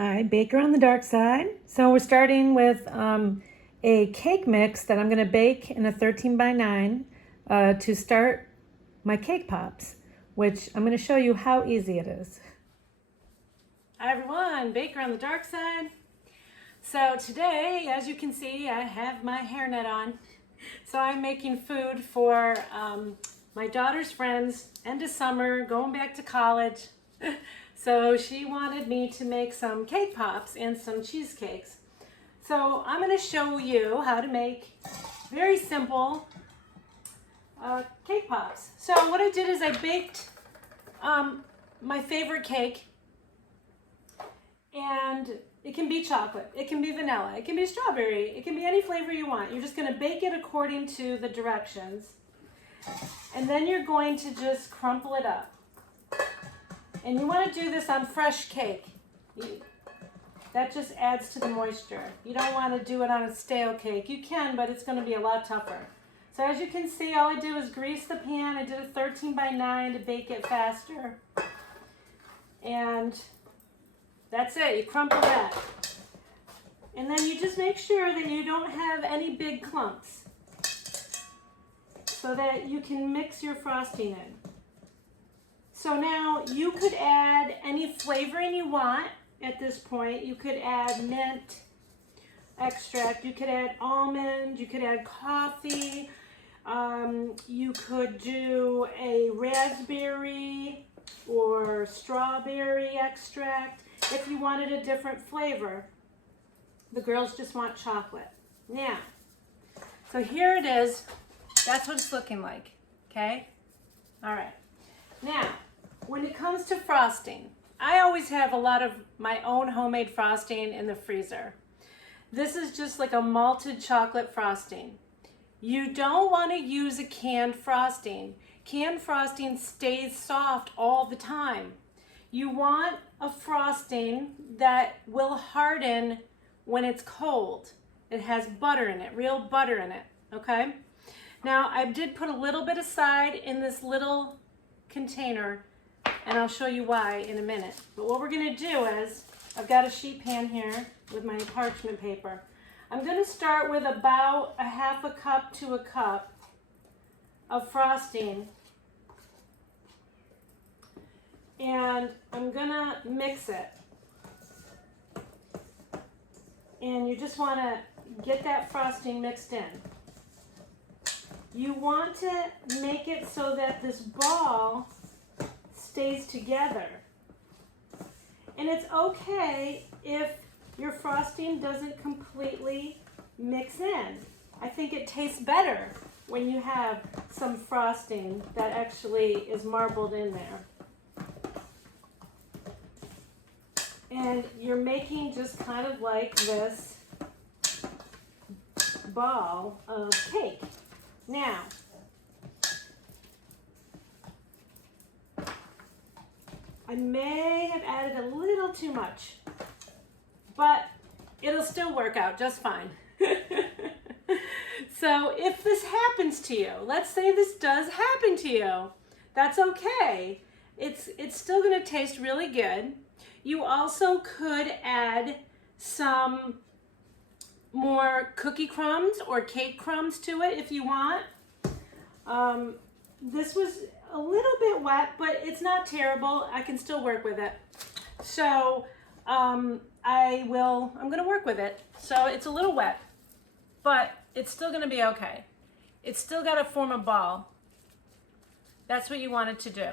Hi, Baker on the dark side. So we're starting with a cake mix that I'm going to bake in a 13 by 9 to start my cake pops, which I'm going to show you how easy it is. Hi everyone, Baker on the dark side. So today, as you can see, I have my hairnet on. So I'm making food for my daughter's friends, end of summer, going back to college. So she wanted me to make some cake pops and some cheesecakes. So I'm going to show you how to make very simple cake pops. So what I did is I baked my favorite cake, and it can be chocolate, it can be vanilla, it can be strawberry, it can be any flavor you want. You're just going to bake it according to the directions, and then you're going to just crumple it up. And you want to do this on fresh cake. That just adds to the moisture. You don't want to do it on a stale cake. You can, but it's going to be a lot tougher. So as you can see, all I did was grease the pan. I did a 13 by 9 to bake it faster. And that's it. You crumple that. And then you just make sure that you don't have any big clumps so that you can mix your frosting in. So now you could add any flavoring you want at this point. You could add mint extract, you could add almond, you could add coffee, you could do a raspberry or strawberry extract if you wanted a different flavor. The girls just want chocolate. Now, so here it is. That's what it's looking like, okay? All right. Now, when it comes to frosting, I always have a lot of my own homemade frosting in the freezer. This is just like a malted chocolate frosting. You don't want to use a canned frosting. Canned frosting stays soft all the time. You want a frosting that will harden when it's cold. It has butter in it, real butter in it, okay? Now, I did put a little bit aside in this little container, and I'll show you why in a minute. But what we're going to do is, I've got a sheet pan here with my parchment paper. I'm going to start with about a half a cup to a cup of frosting, and I'm going to mix it. And you just want to get that frosting mixed in. You want to make it so that this ball stays together. And it's okay if your frosting doesn't completely mix in. I think it tastes better when you have some frosting that actually is marbled in there. And you're making just kind of like this ball of cake. Now, I may have added a little too much, but it'll still work out just fine. So if this happens to you, let's say this does happen to you, that's okay. It's still going to taste really good. You also could add some more cookie crumbs or cake crumbs to it if you want. This was a little bit wet, but it's not terrible. I can still work with it. So I'm going to work with it. So it's a little wet, but it's still going to be okay. It's still got to form a ball. That's what you want it to do.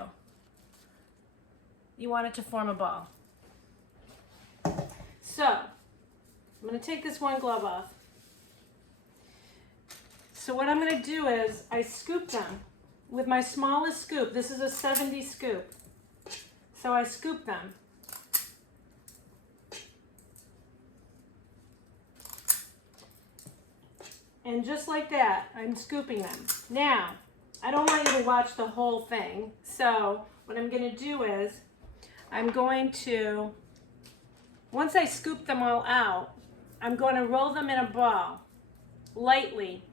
You want it to form a ball. So I'm going to take this one glove off. So what I'm going to do is I scoop them with my smallest scoop. This is a 70 scoop. So I scoop them. And just like that, I'm scooping them. Now, I don't want you to watch the whole thing. So what I'm going to do is I'm going to, once I scoop them all out, I'm going to roll them in a ball, lightly,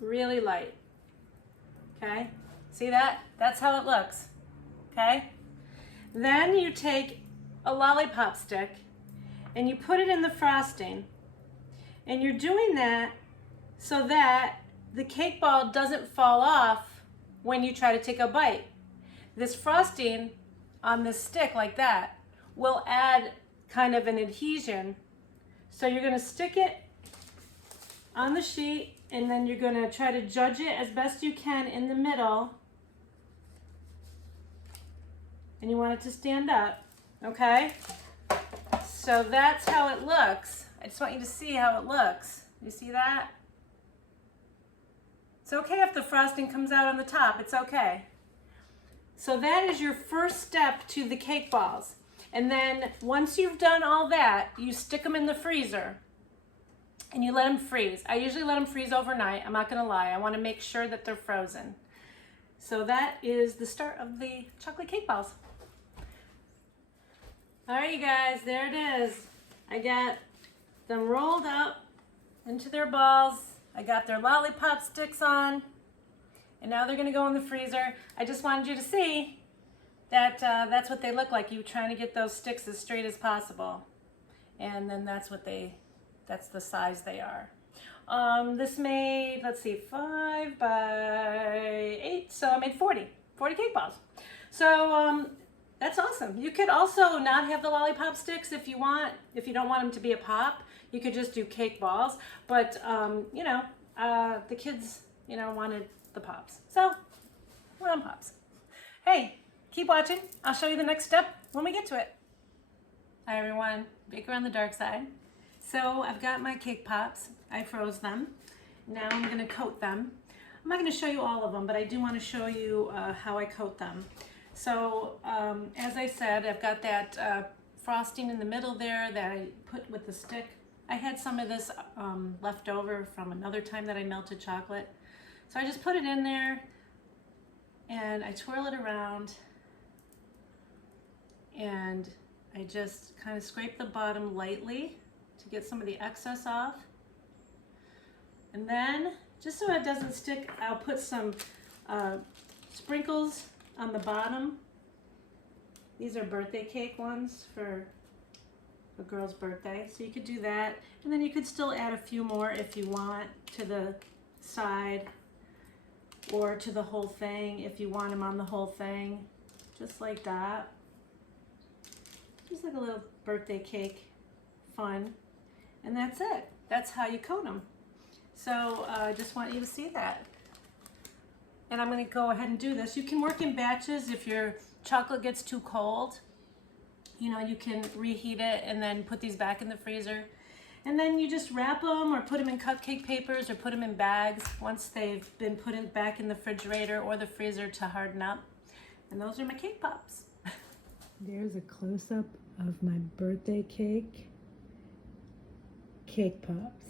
really light, okay? See that? That's how it looks, okay? Then you take a lollipop stick and you put it in the frosting. And you're doing that so that the cake ball doesn't fall off when you try to take a bite. This frosting on this stick like that will add kind of an adhesion. So you're gonna stick it on the sheet and then you're gonna try to judge it as best you can in the middle. And you want it to stand up, okay? So that's how it looks. I just want you to see how it looks. You see that? It's okay if the frosting comes out on the top, it's okay. So that is your first step to the cake balls. And then once you've done all that, you stick them in the freezer and you let them freeze. I usually let them freeze overnight, I'm not gonna lie. I wanna make sure that they're frozen. So that is the start of the chocolate cake balls. All right, you guys, there it is. I got them rolled up into their balls. I got their lollipop sticks on, and now they're gonna go in the freezer. I just wanted you to see that that's what they look like. You're trying to get those sticks as straight as possible. And then that's the size they are. This made, let's see, 5 by 8, so I made 40 cake balls. So that's awesome. You could also not have the lollipop sticks if you want. If you don't want them to be a pop, you could just do cake balls. But the kids, wanted the pops. So we're on pops. Hey, keep watching. I'll show you the next step when we get to it. Hi everyone, Baker on the dark side. So I've got my cake pops. I froze them. Now I'm gonna coat them. I'm not gonna show you all of them, but I do wanna show you how I coat them. So as I said, I've got that frosting in the middle there that I put with the stick. I had some of this left over from another time that I melted chocolate. So I just put it in there and I twirl it around and I just kind of scrape the bottom lightly to get some of the excess off. And then, just so it doesn't stick, I'll put some sprinkles on the bottom. These are birthday cake ones for a girl's birthday. So you could do that. And then you could still add a few more if you want to the side or to the whole thing if you want them on the whole thing. Just like that. Just like a little birthday cake fun. And that's it. That's how you coat them. So I just want you to see that. And I'm going to go ahead and do this. You can work in batches if your chocolate gets too cold. You can reheat it and then put these back in the freezer. And then you just wrap them or put them in cupcake papers or put them in bags once they've been put back in the refrigerator or the freezer to harden up. And those are my cake pops. There's a close-up of my birthday cake pops.